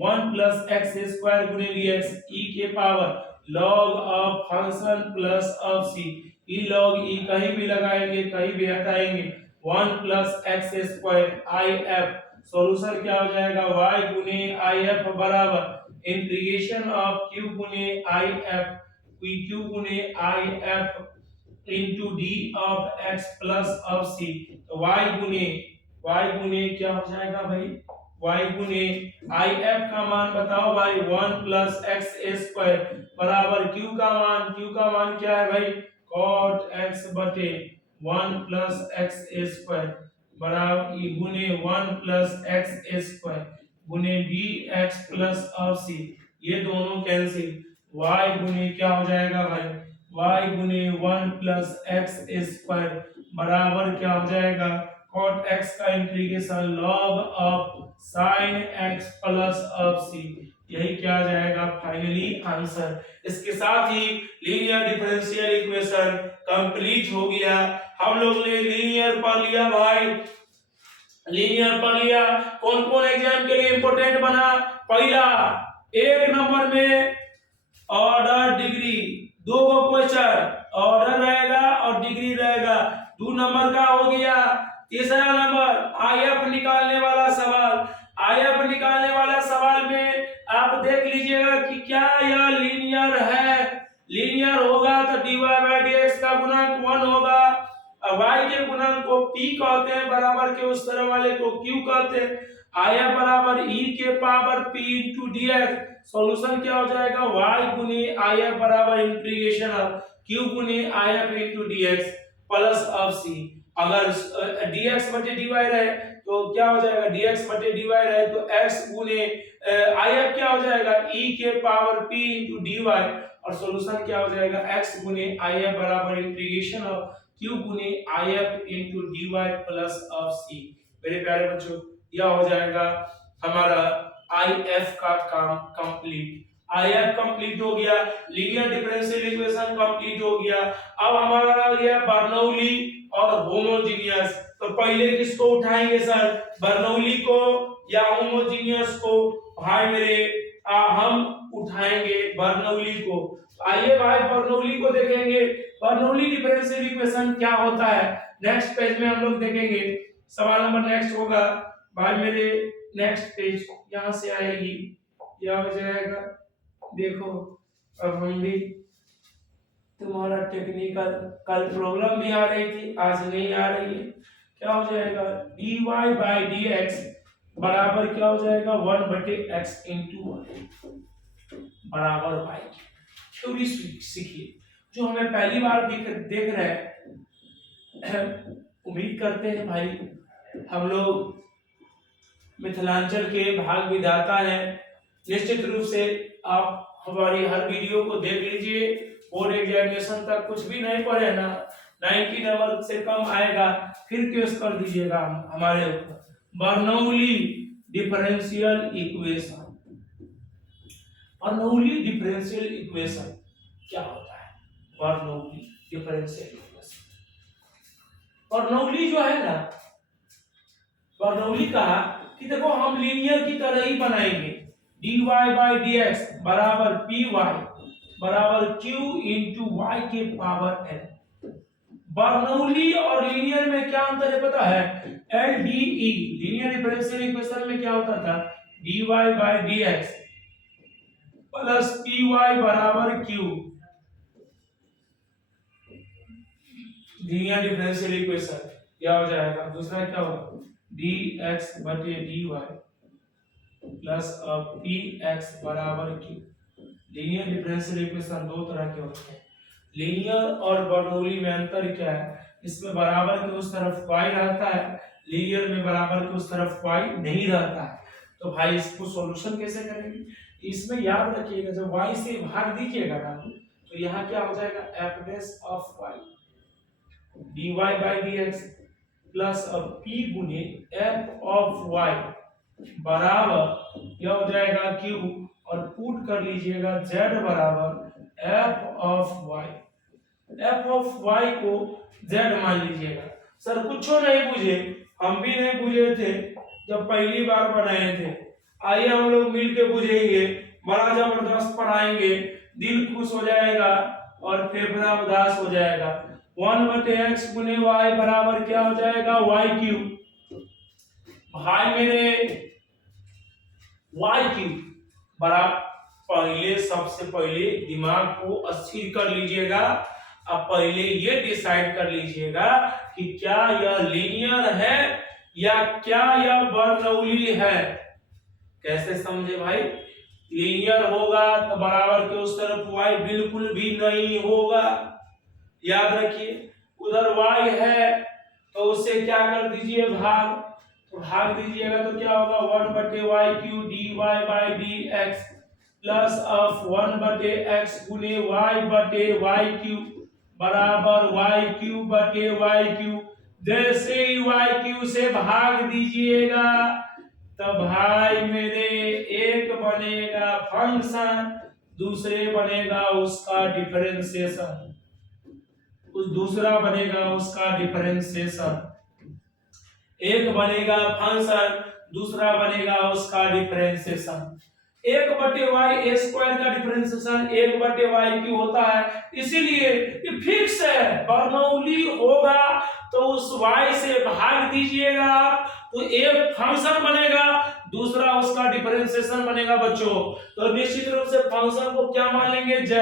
1 प्लस एक्स स्क्वायर गुने dx, e के power log of function plus of c, e log e कहीं भी लगाएंगे कहीं भी हटाएंगे, 1 plus x square if, solution क्या हो जाएगा y गुने if बराबर इंटीग्रेशन ऑफ q गुने if, q गुने if into d of x plus of c, तो y गुने क्या हो जाएगा भाई, y गुने if का मान बताओ भाई 1 प्लस एक्स स्क्वायर बराबर q का मान क्या है भाई cot x बटे 1 प्लस एक्स स्क्वायर बराबर गुने 1 प्लस एक्स स्क्वायर गुने dx प्लस ऑफ c, ये दोनों कैंसिल, y गुने क्या हो जाएगा भाई, y गुने 1 प्लस एक्स स्क्वायर बराबर क्या हो जाएगा, cot x का integration log of sin x plus of c। यही क्या आ जाएगा फाइनली आंसर। इसके साथ ही लीनियर डिफरेंशियल इक्वेशन कंप्लीट हो गया। हम लोग ने लीनियर पढ़ लिया भाई, लीनियर पढ़ लिया। कौन कौन एग्जाम के लिए इंपॉर्टेंट बना, पहला एक नंबर में ऑर्डर डिग्री, दो गो क्वेश्चन ऑर्डर रहेगा और डिग्री रहेगा, 2 नंबर का हो गया। तीसरा नंबर आईएफ निकालने वाला सवाल, आईएफ निकालने वाला सवाल में आप देख लीजिएगा कि क्या यह लीनियर है, लीनियर होगा तो dy बाय dx का गुणांक 1 होगा, और y के गुणांक को p कहते हैं, बराबर के उस तरह वाले को q कहते हैं। आया बराबर e के power p into dx, solution क्या हो जाएगा y गुने आया बराबर इंटीग्रेशन ऑफ q गुने आया into dx plus of c। अगर dx बटे dy रहे तो क्या हो जाएगा, dx बटे dy रहे तो x गुने आया क्या हो जाएगा e के पावर p इंटू dy, और सॉल्यूशन क्या हो जाएगा x गुने आया बराबर इंटीग्रेशन ऑफ q गुने if into dy plus of c। मेरे प्यारे बच्चों यह हो जाएगा हमारा if का काम कंप्लीट। if कंप्लीट हो गया, लीनियर डिफरेंशियल इक्वेशन कंप्लीट हो गया। अब हमारा आ गया बर्नौली और होमोजेनियस। तो पहले किसको उठाएंगे सर, बर्नौली को या होमोजेनियस को? भाई मेरे हम उठाएंगे बर्नौली को। आइए भाई बर्नौली को देखेंगे, बर्नौली डिफरेंशियल इक्वेशन क्या होता है नेक्स्ट पेज में हम लोग देखेंगे। सवाल नंबर नेक्स्ट होगा भाई मेरे, नेक्स्ट पेज यहां से आएगी, यह हो जाएगा, देखो अब हम भी तुम्हारा टेक्निकल, कल प्रॉब्लम भी आ रही थी आज नहीं आ रही है। क्या हो जाएगा dy बाय dx बराबर क्या हो जाएगा 1 बटे x इंटू बराबर y। थ्योरी सीखिए जो हमें पहली बार देख रहे हैं। उम्मीद करते हैं भाई हम लोग मिथिलांचल के भाग विधाता हैं। निश्चित रूप से आप हमारी हर वीडियो को देख लीजिए, बोर्ड एग्जामिनेशन तक कुछ भी नहीं पढ़े ना, 90 नंबर से कम आएगा फिर केस कर दीजिएगा हमारे ऊपर। Bernoulli differential equation, Bernoulli differential equation क्या होता है? बर्नौली डिफरेंशियल इक्वेशन, बर्नौली जो है ना, बर्नौली कहा कि देखो हम लीनियर की तरह ही बनाएंगे, dy बाय dx बराबर py बराबर q इंटू y के पावर n। बर्नौली और लीनियर में क्या अंतर है पता है? LDE लीनियर डिफरेंशियल इक्वेशन में क्या होता था, dy by dx plus py बराबर q। लीनियर डिफरेंशियल इक्वेशन क्या हो जाएगा, दूसरा क्या होगा dx बटे dy प्लस px बराबर q। लीनियर डिफरेंशियल इक्वेशन दो तरह के होते हैं, लीनियर और बर्नौली में अंतर क्या है, इसमें बराबर के उस तरफ y रहता है, लीनियर में बराबर के उस तरफ y नहीं रहता है। तो भाई इसको सॉल्यूशन कैसे करेंगे, इसमें याद रखिएगा जब y से भाग दीजिएगा ना तो यहाँ क्या हो जाएगा f dash of y dy by dx plus अब p गुने f ऑफ y बराबर यह हो जाएगा q, और पुट कर लीजिएगा z बराबर f of y। f of y को z मान लीजिएगा। सर कुछ नहीं बुझे, हम भी नहीं बुझे थे जब पहली बार बनाए थे, आइए हम लोग मिलके बुझेंगे, बड़ा जबरदस्त पढ़ाएंगे, दिल खुश हो जाएगा और फेफड़ा उदास हो जाएगा। 1 बटे x गुने y बराबर क्या हो जाएगा y क्यूब। भाई मेरे y क्यूब बराबर, पहले सबसे पहले दिमाग को स्थिर कर लीजिएगा। अब पहले ये डिसाइड कर लीजिएगा कि क्या यह लीनियर है या क्या यह बर्नौली है। कैसे समझे भाई, लीनियर होगा तो बराबर के उस तरफ y बिल्कुल भी नहीं होगा, याद रखिए। उधर y है तो उससे क्या कर दीजिए भाग, तो भाग दीजिएगा तो क्या होगा 1 बटे y cube dy by dx plus of 1/x गुने y/y³ बराबर y³ जैसे ही y³ से भाग दीजिएगा तब भाई मेरे एक बनेगा फंक्शन, दूसरे बनेगा उसका डिफरेंशिएशन, उस दूसरा बनेगा उसका डिफरेंशिएशन। एक बनेगा फंक्शन, दूसरा बनेगा उसका डिफरेंशिएशन। 1/y² का डिफरेंशिएशन 1/y³ होता है, इसीलिए ये फिक्स है, बर्नौली होगा तो उस y से भाग दीजिएगा आप, तो एक फंक्शन बनेगा, दूसरा उसका डिफरेंशिएशन बनेगा बच्चों। तो निश्चित रूप से फंक्शन को क्या मान लेंगे, z,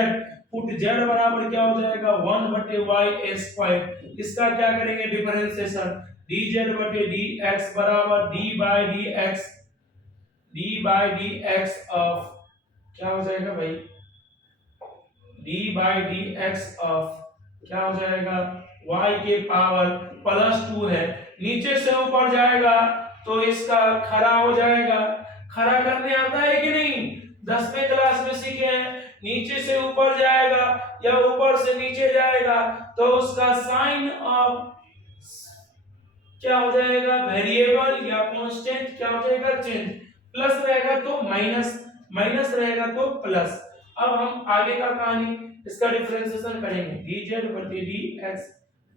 पुट z बराबर क्या हो जाएगा 1/y²। इसका क्या करेंगे डिफरेंशिएशन, dz/dx बराबर d/dx ऑफ क्या हो जाएगा भाई, d/dx ऑफ क्या हो जाएगा y के पावर +2 है, नीचे से ऊपर जाएगा तो इसका खड़ा हो जाएगा। खड़ा करने आता है कि नहीं, 10वीं क्लास में सीखे हैं, नीचे से ऊपर जाएगा या ऊपर से नीचे जाएगा तो उसका साइन ऑफ क्या हो जाएगा वेरिएबल या कांस्टेंट क्या हो जाएगा चेंज, प्लस रहेगा तो माइनस, माइनस रहेगा तो प्लस। अब हम आगे का कहानी इसका डिफरेंशिएशन करेंगे, dz/dx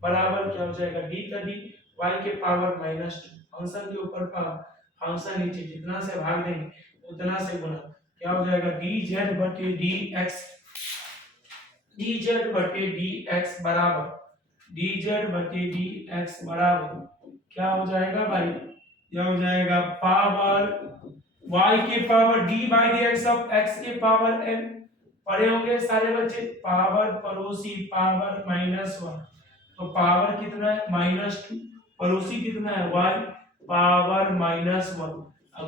बराबर क्या हो जाएगा d का d y के पावर -2, फंक्शन के ऊपर पावर, फंक्शन नीचे, जितना से भाग देंगे उतना से गुना, क्या हो जाएगा dz/dx, dz/dx बराबर dz/dx बराबर क्या हो जाएगा भाई, यह हो जाएगा पावर y के पावर d/dx ऑफ x के पावर n, पढ़े होंगे सारे बच्चे, पावर पड़ोसी पावर -1, तो पावर कितना है -2, पड़ोसी कितना है y पावर -1,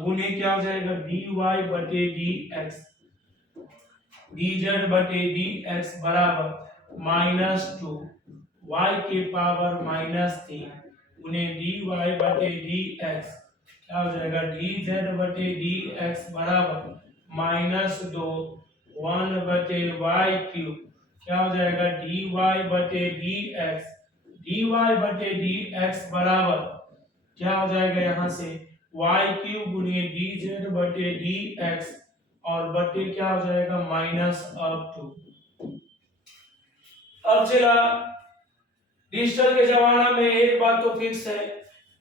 गुने क्या हो जाएगा dy/dx, dz/dx बराबर -2 y के पावर -3 गुने dy/dx, क्या हो जाएगा dz/dx बराबर -2 1/y³, क्या हो जाएगा dy/dx, dy/dx बराबर क्या हो जाएगा यहाँ से y³ गुने dz/dx और बटे क्या हो जाएगा -2। अब चला डिजिटल के जमाना में एक बात तो फिक्स है,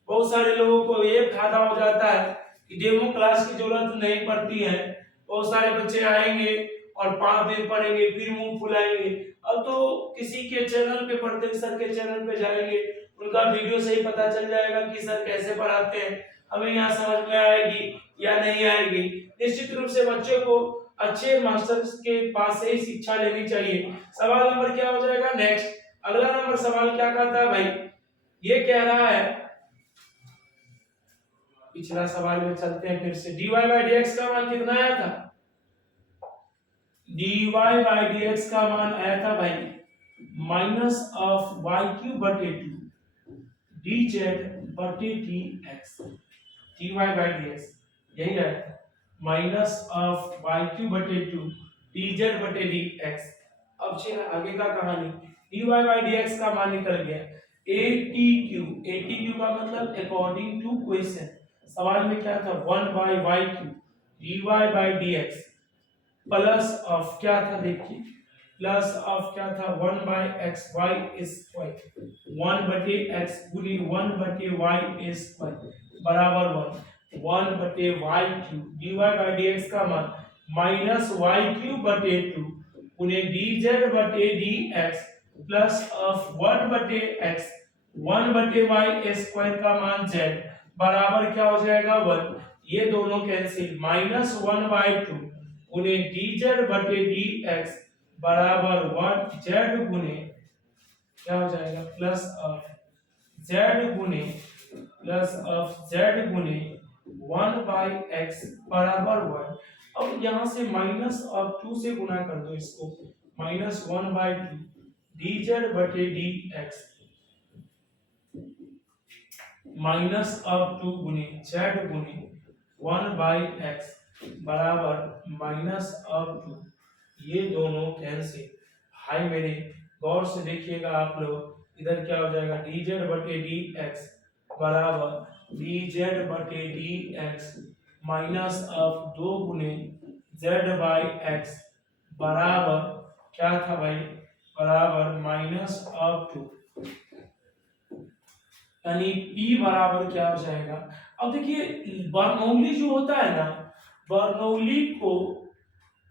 बहुत सारे लोगों को ये फायदा हो जाता है कि डेमो क्लास की जरूरत नहीं पड़ती है, बहुत सारे बच्चे आएंगे और 5 दिन पढ़ेंगे फिर मुंह फुलाएंगे। अब तो किसी के चैनल पे पढ़ते सर के चैनल पे जाएंगे, उनका वीडियो से ही पता चल जाएगा कि सर कैसे पढ़ाते हैं, हमें यहाँ समझ में आएगी या नहीं आएगी। निश्चित रूप से बच्चों को अच्छे मास्टर्स के पास से ही शिक्षा लेनी चाहिए। सवाल नंबर क्या हो जाएगा नेक्स्ट, अगला नंबर सवाल क्या कहता है भाई, ये कह रहा है, पिछला सवाल में चलते हैं फिर से, dy/dx का मान कितना आया था, dy/dx का मान आया था भाई -y³/2 dz/dx, dy/dx यही आया था -y³/2 dz/dx। अब चलिए आगे का कहानी, dy/dx का मान निकल गया atq, atq का मतलब अकॉर्डिंग टू क्वेश्चन, सवाल में क्या था 1/y³ dy/dx प्लस ऑफ क्या था देखिए, प्लस ऑफ क्या था 1/xy² 1/x गुनी 1/y² बराबर 1/y³ dy/dx का मान -y³/2 गुने dz/dx plus of 1/x 1/y² का मान z बराबर क्या हो जाएगा 1, ये दोनों कैंसिल, -1/2 गुने dz/dx बराबर 1 z गुने क्या हो जाएगा प्लस ऑफ z गुने प्लस ऑफ z गुने 1/x बराबर 1। अब यहां से -2 से गुना कर दो इसको, -1/2 dz/dx -2 गुने z गुने 1/x बराबर माइनस ऑफ टू, ये दोनों कैंसिल। भाई मेरे गौर से देखिएगा आप लोग, इधर क्या हो जाएगा डी जेड बटे डी एक्स बराबर डी जेड बटे डी एक्स माइनस ऑफ 2 गुने जेड बाई एक्स बराबर क्या था भाई, बराबर माइनस ऑफ टू, यानी P बराबर क्या हो जाएगा। अब देखिए बर्नौली जो होता है ना, बर्नौली को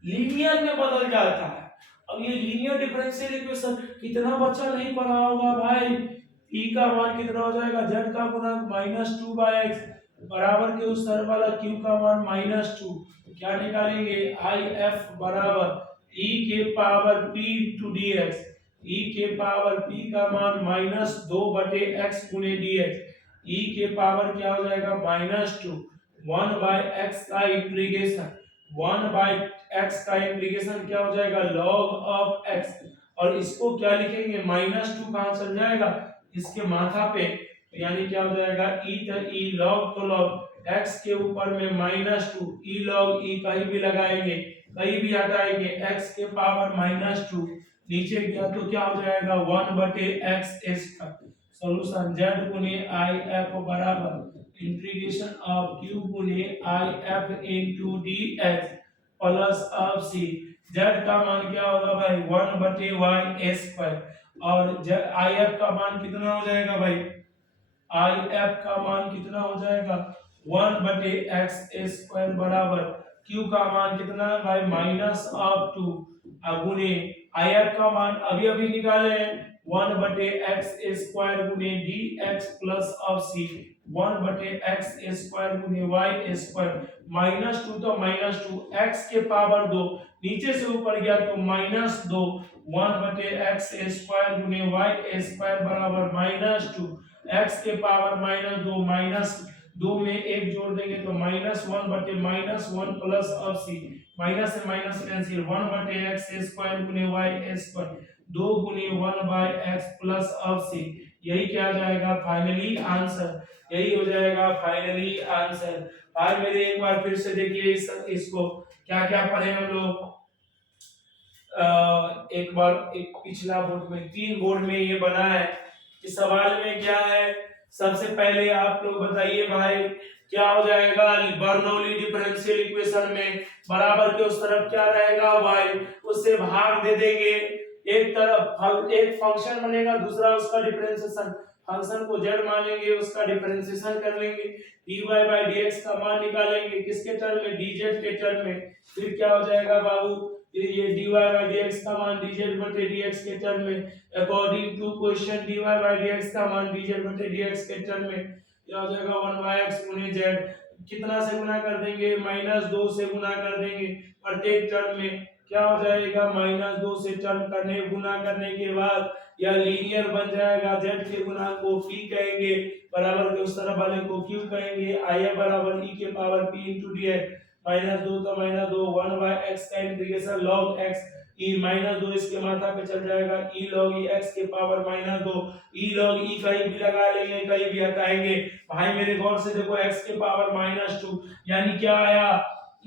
लीनियर में बदल जाता है। अब ये लीनियर डिफरेंशियल इक्वेशन कितना बच्चा नहीं पढ़ा होगा भाई, P का मान कितना हो जाएगा, Z का गुणक माइनस टू बाई एक्स बराबर के उस तरफ वाला Q का मान माइनस टू, तो क्या निकालेंगे आई एफ बराबर E के power P into d x, e के पावर p का मान माइनस 2 बटे एक्स गुने डी एक्स, ई के पावर क्या हो जाएगा माइनस टू, 1 बाय एक्स का इंटीग्रेशन, 1 बाय एक्स का इंटीग्रेशन क्या हो जाएगा लॉग ऑफ एक्स, और इसको क्या लिखेंगे माइनस टू कहाँ चल जाएगा इसके माथा पे, तो यानी क्या हो जाएगा ई लॉग तो लॉग एक्स के ऊपर में माइनस टू, ई लॉग ई कहीं भी लगाएंगे कहीं भी हटाएंगे एक्स के पावर माइनस टू, नीचे गया तो क्या हो जाएगा 1 बटे एक्स स्क्वायर, सॉल्यूशन z गुने आई एफ बराबर इंटीग्रेशन ऑफ q गुने I F into d x plus of c, z का मान क्या होगा भाई 1 बटे y स्क्वायर, और आई एफ का मान कितना हो जाएगा भाई, आई एफ का मान कितना हो जाएगा 1 बटे एक्स स्क्वायर बराबर q का मान कितना है भाई माइनस ऑफ टू, गुने आई एफ का मान अभी अभी निकाले 1 बटे एक्स स्क्वायर गुने डी एक्स प्लस ऑफ सी, 1 बटे एक्स स्क्वायर गुने वाई स्क्वायर माइनस टू, तो माइनस टू एक्स के पावर 2 नीचे से ऊपर गया तो माइनस 2, 1 बटे एक्स स्क्वायर गुने वाई स्क्वायर बराबर माइनस टू, एक्स के पावर माइनस 2, माइनस 2 में एक जोड़ देंगे तो माइनस 1 बटे minus 1 plus of c, minus से माइनस कैंसिल, 1 बटे एक्स स्क्वायर गुने वाई स्क्वायर 2 गुने 1 by x plus of c, यही क्या हो जाएगा फाइनली आंसर, यही हो जाएगा फाइनली आंसर। भाई मेरे एक बार फिर से देखिए इसको क्या क्या पढ़े हम लोग, एक बार एक पिछला बोर्ड में 3 बोर्ड में ये बना है कि सवाल में क्या है, सबसे पहले आप लोग बताइए भाई क्या हो जाएगा बर्नौली डिफरेंशियल इक्वेशन में बराबर के उस तरफ क्या रहेगा y, उससे भाग दे देंगे, एक तरफ एक फंक्शन बनेगा दूसरा उसका डिफरेंशिएशन, फंक्शन को z मानेंगे उसका डिफरेंशिएशन कर लेंगे, dy by dx का मान निकालेंगे किसके टर्म में dz के टर्म में, फिर क्या हो जाएगा बाबू ये dy by dx का मान dz बटे dx के टर्म में, according to question dy by dx का मान dz बटे dx के टर्म में क्या हो जाएगा 1 by x गुने z, कितना से गुना कर देंगे माइनस 2 से गुना कर देंगे प्रत्येक टर्म में, क्या हो जाएगा माइनस 2 से टर्म करने गुना करने के बाद यह लीनियर बन जाएगा, z के गुना को p कहेंगे बराबर के उस तरफ वाले को q कहेंगे, i बराबर e के power p into dx, minus 2 तो माइनस 2, 1 by x का integration log x, e minus 2 इसके माथा पे चल जाएगा e log e x के power minus 2, e log e कहीं भी लगा लेंगे कहीं भी हटाएंगे। भाई मेरे गौर से देखो x के पावर माइनस 2 यानी क्या आया,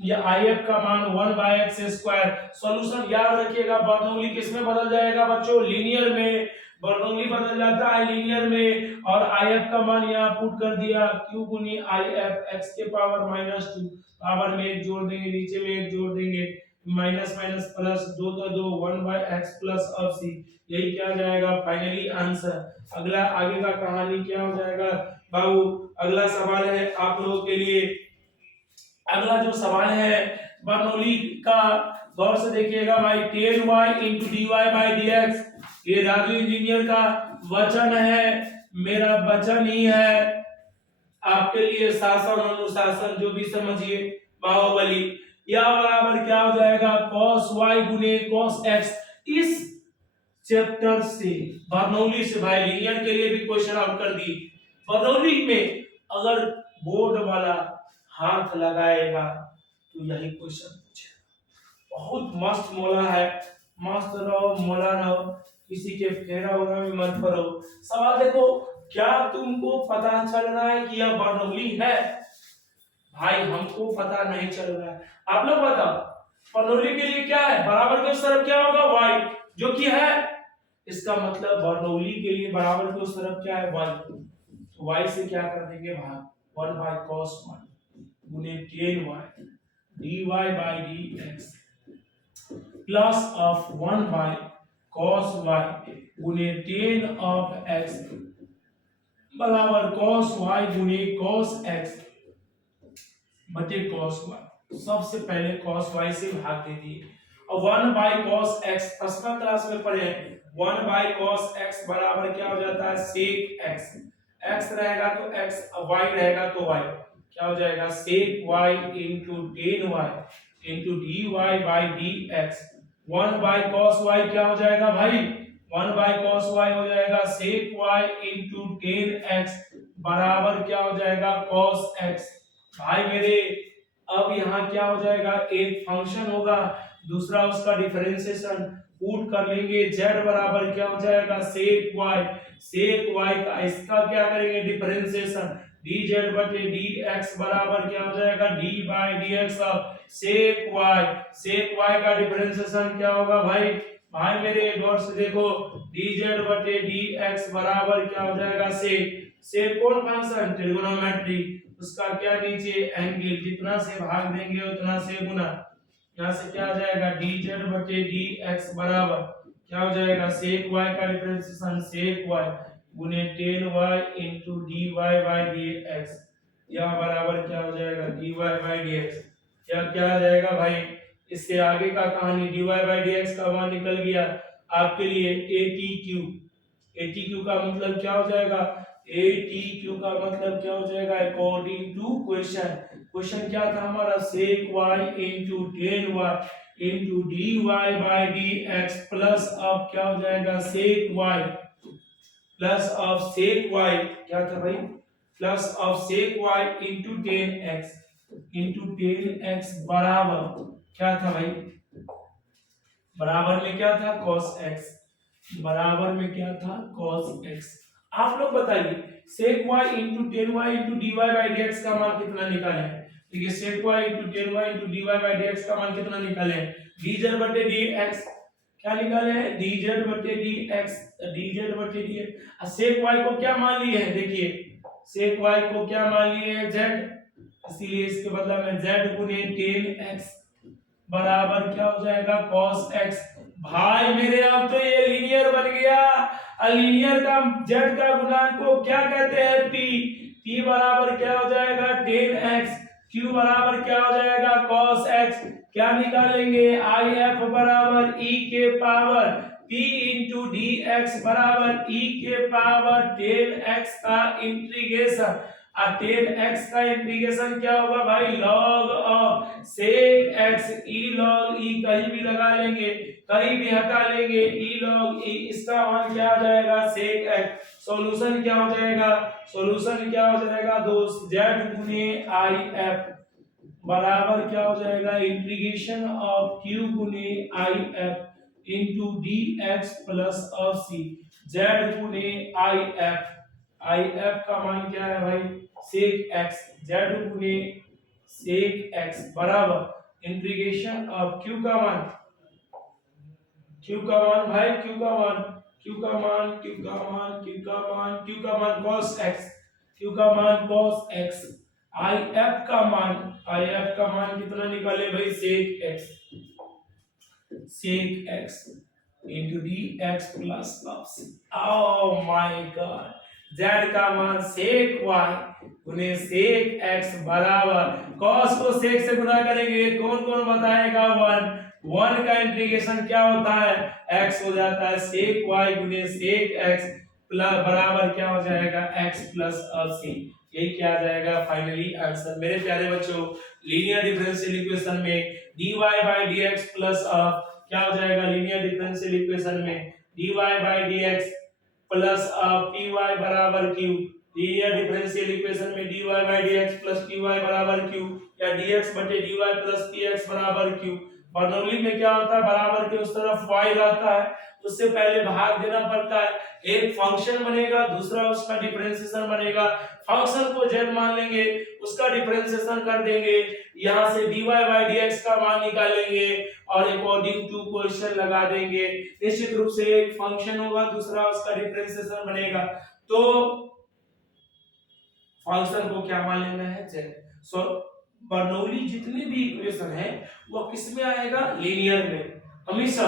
ये if का मान 1 by x स्क्वायर, सॉल्यूशन याद रखिएगा बर्नौली किस में बदल जाएगा बच्चों लीनियर में, बर्नौली बदल जाता है लीनियर में, और if का मान यहाँ पुट कर दिया q गुनी if x के पावर माइनस 2, पावर में एक जोड़ देंगे नीचे में एक जोड़ देंगे, माइनस माइनस प्लस 2 तो 2 1 by x plus of c, यही क्या जाएगा फाइनली आंसर। अगला आगे का कहानी क्या हो जाएगा बाबू, अगला सवाल है आप लोगों के लिए, अगला जो सवाल है बर्नौली का गौर से देखिएगा भाई 10y into dy by dx, ये राजू इंजीनियर का वचन है, मेरा वचन ही है आपके लिए, शासन अनुशासन जो भी समझिए बाहुबली, या बराबर क्या हो जाएगा cos y गुने cos x। इस चैप्टर से बर्नौली से भाई लीनियर के लिए भी क्वेश्चन आउट कर दी, बर्नौली में अगर बोर्ड वाला हाथ लगाएगा तो यही क्वेश्चन पूछे, बहुत मस्त मोला है, मस्त रहो मोला रहो, किसी के फेरा होना में मत पड़ो। सवाल देखो क्या तुमको पता चल रहा है कि यह बर्नौली है, भाई हमको पता नहीं चल रहा है, आप लोग बताओ। बर्नौली के लिए क्या है, बराबर के उस तरफ क्या होगा y, जो कि है, इसका मतलब बर्नौली के लिए बराबर के उस तरफ क्या है y, तो y से क्या कर देंगे भाग, 1 बाय cos 1 गुने 10y dy by dx plus of 1 by cos y गुने 10 ऑफ x बराबर cos y गुने cos x बटे cos y। सबसे पहले cos y से भाग दे दिए और 1 by cos x first class में पढ़े हैं, 1 बाय cos x बराबर क्या हो जाता है sec x, x रहेगा तो x, y रहेगा तो y, क्या हो जाएगा sec y into 10y into dy by dx। 1 by cos y क्या हो जाएगा भाई, 1 बाय cos y हो जाएगा sec y into 10x बराबर क्या हो जाएगा cos x। भाई मेरे अब यहाँ क्या हो जाएगा, एक फंक्शन होगा, दूसरा उसका डिफरेंशिएशन पुट कर लेंगे, z बराबर क्या हो जाएगा sec y का इसका क्या करेंगे डिफरेंशिएशन, dz बटे dx बराबर क्या हो जाएगा d by dx of sec y का डिफरेंशिएशन क्या होगा भाई, भाई मेरे गौर से देखो, dz बटे dx बराबर क्या हो जाएगा sec कौन फंक्शन ट्रिगोनोमेट्री, उसका क्या नीचे एंगल, जितना से भाग देंगे उतना से गुना, यहाँ से क्या आ जाएगा dz बटे dx बराबर क्या हो जाएगा sec y का डिफरेंशिएशन sec y गुने 10y into dy by dx, या बराबर क्या हो जाएगा dy by dx, या क्या आ जाएगा भाई, इससे आगे का कहानी dy by dx का मान निकल गया आपके लिए atq का मतलब क्या हो जाएगा, atq का मतलब क्या हो जाएगा अकॉर्डिंग टू क्वेश्चन क्या था हमारा sec y into 10y into dy by dx plus अब क्या हो जाएगा sec y plus of sec y क्या था भाई, plus of sec y into 10x बराबर क्या था भाई, बराबर में क्या था cos x, बराबर में क्या था cos x। आप लोग बताइए sec y into 10y into dy by dx का मान कितना निकाले हैं, देखिए sec y into 10y into dy by dx का मान कितना निकाले हैं, dz बटे dx क्या निकाले हैं, dz बटे dx sec y को क्या मान लिए हैं, देखिए sec y को क्या मान लिए हैं z, इसीलिए इसके बदला में z गुने 10x बराबर क्या हो जाएगा cos x। भाई मेरे अब तो ये लीनियर बन गया, लीनियर का z का गुणांक को क्या कहते हैं p बराबर क्या हो जाएगा 10x, q बराबर क्या हो जाएगा cos x, क्या निकालेंगे if बराबर e के पावर p into dx बराबर e के पावर 10x का इंटीग्रेशन, और 10x का इंटीग्रेशन क्या होगा भाई log of sec x, e log e कहीं भी लगा लेंगे कहीं भी हटा लेंगे, e log e इसका मान क्या आ जाएगा sec x। सॉल्यूशन क्या हो जाएगा, सॉल्यूशन क्या हो जाएगा दोस्त, z गुने if बराबर क्या हो जाएगा इंटीग्रेशन ऑफ q गुने if into dx plus of c, z गुने if का मान क्या है भाई sec x, z गुने sec x बराबर इंटीग्रेशन ऑफ q का मान भाई q का मान cos x, if का मान कितना निकाले भाई sec x into dx plus of c। oh my god, z का मान sec y गुने sec x बराबर cos को sec से गुना करेंगे, कौन कौन बताएगा, 1 का इंटीग्रेशन क्या होता है x हो जाता है sec y गुने sec x प्लस बराबर क्या हो जाएगा x प्लस of c, यही क्या आ जाएगा फाइनली आंसर। मेरे प्यारे बच्चों लीनियर डिफरेंशियल इक्वेशन में dy by dx plus of क्या हो जाएगा, लीनियर डिफरेंशियल इक्वेशन में dy by dx plus of py बराबर q, लीनियर डिफरेंशियल इक्वेशन में dy by dx plus py बराबर q, या dx बटे dy प्लस px बराबर q। बर्नौली में क्या होता है, बराबर के उस तरफ y रहता है, उससे पहले भाग देना पड़ता है, एक फंक्शन बनेगा दूसरा उसका डिफरेंशिएशन बनेगा, फंक्शन को z मान लेंगे, उसका डिफरेंशिएशन कर देंगे, यहाँ से dy by dx का मान निकालेंगे और अकॉर्डिंग टू क्वेश्चन लगा देंगे। निश्चित रूप से एक फंक्शन होगा, दूसरा उसका डिफरेंशिएशन बनेगा, तो फंक्शन को क्या मान लेना है, z। सो बर्नौली जितने भी इक्वेशन है वो किस में आएगा, लीनियर में, हमेशा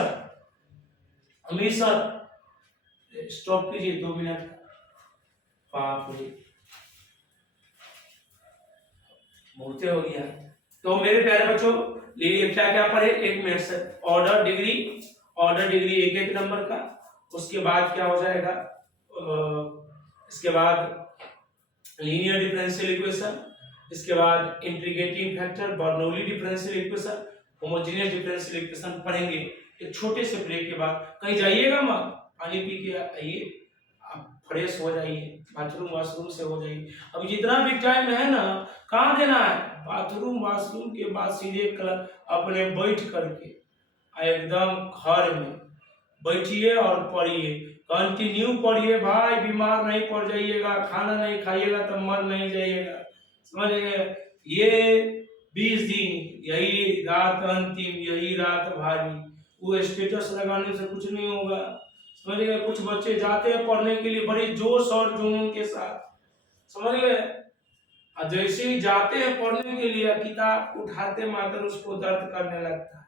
हमेशा। स्टॉप कीजिए 2 मिनट, बाप रे बहुत हो गया। तो मेरे प्यारे बच्चों क्या क्या पढ़े, 1 मिनट से ऑर्डर डिग्री एक एक नंबर का, उसके बाद क्या हो जाएगा, इसके बाद लीनियर डिफरेंशियल इक्वेशन, इसके बाद integrating factor, Bernoulli differential equation, homogeneous differential equation पढ़ेंगे। एक छोटे से ब्रेक के बाद कहीं जाइएगा मत, पानी पी के आइए, आप फ्रेश हो जाइए, बाथरूम वाशरूम से हो जाइए। अब जितना भी टाइम है ना, कहाँ देना है, बाथरूम वाशरूम के बाद सीधे अपने बैठ करके एकदम घर में बैठिए और पढ़िए, कंटिन्यू पढ़िए भाई, बीमार नहीं पड़ जाइएगा, खाना नहीं खाइएगा तो मर नहीं जाइएगा, समझ गए। ये 20 दिन यही रात अंतिम, यही रात भारी, वो स्टेटस लगाने से कुछ नहीं होगा, समझ गए। कुछ बच्चे जाते हैं पढ़ने के लिए बड़े जोश और जुनून के साथ, समझ गए, और जैसे ही जाते हैं पढ़ने के लिए किताब उठाते मात्र उसको दर्द करने लगता है,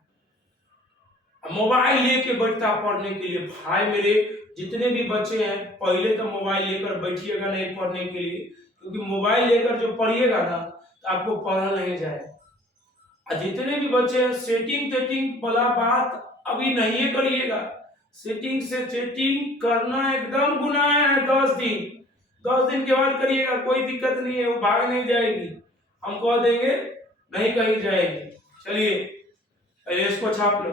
मोबाइल लेके बैठता पढ़ने के लिए। भाई मेरे जितने भी बच्चे हैं, पहले तो मोबाइल लेकर बैठिएगा नहीं पढ़ने के लिए, क्योंकि मोबाइल लेकर जो पढ़िएगा ना तो आपको पढ़ा नहीं जाएगा। और जितने भी बच्चे हैं, सेटिंग वाला बात अभी नहीं करिएगा, सेटिंग से चेटिंग करना एकदम गुनाह है। 10 दिन के बाद करिएगा, कोई दिक्कत नहीं है, वो भाग नहीं जाएगी, हम कह देंगे नहीं कही जाएगी। चलिए पहले इसको छाप लो।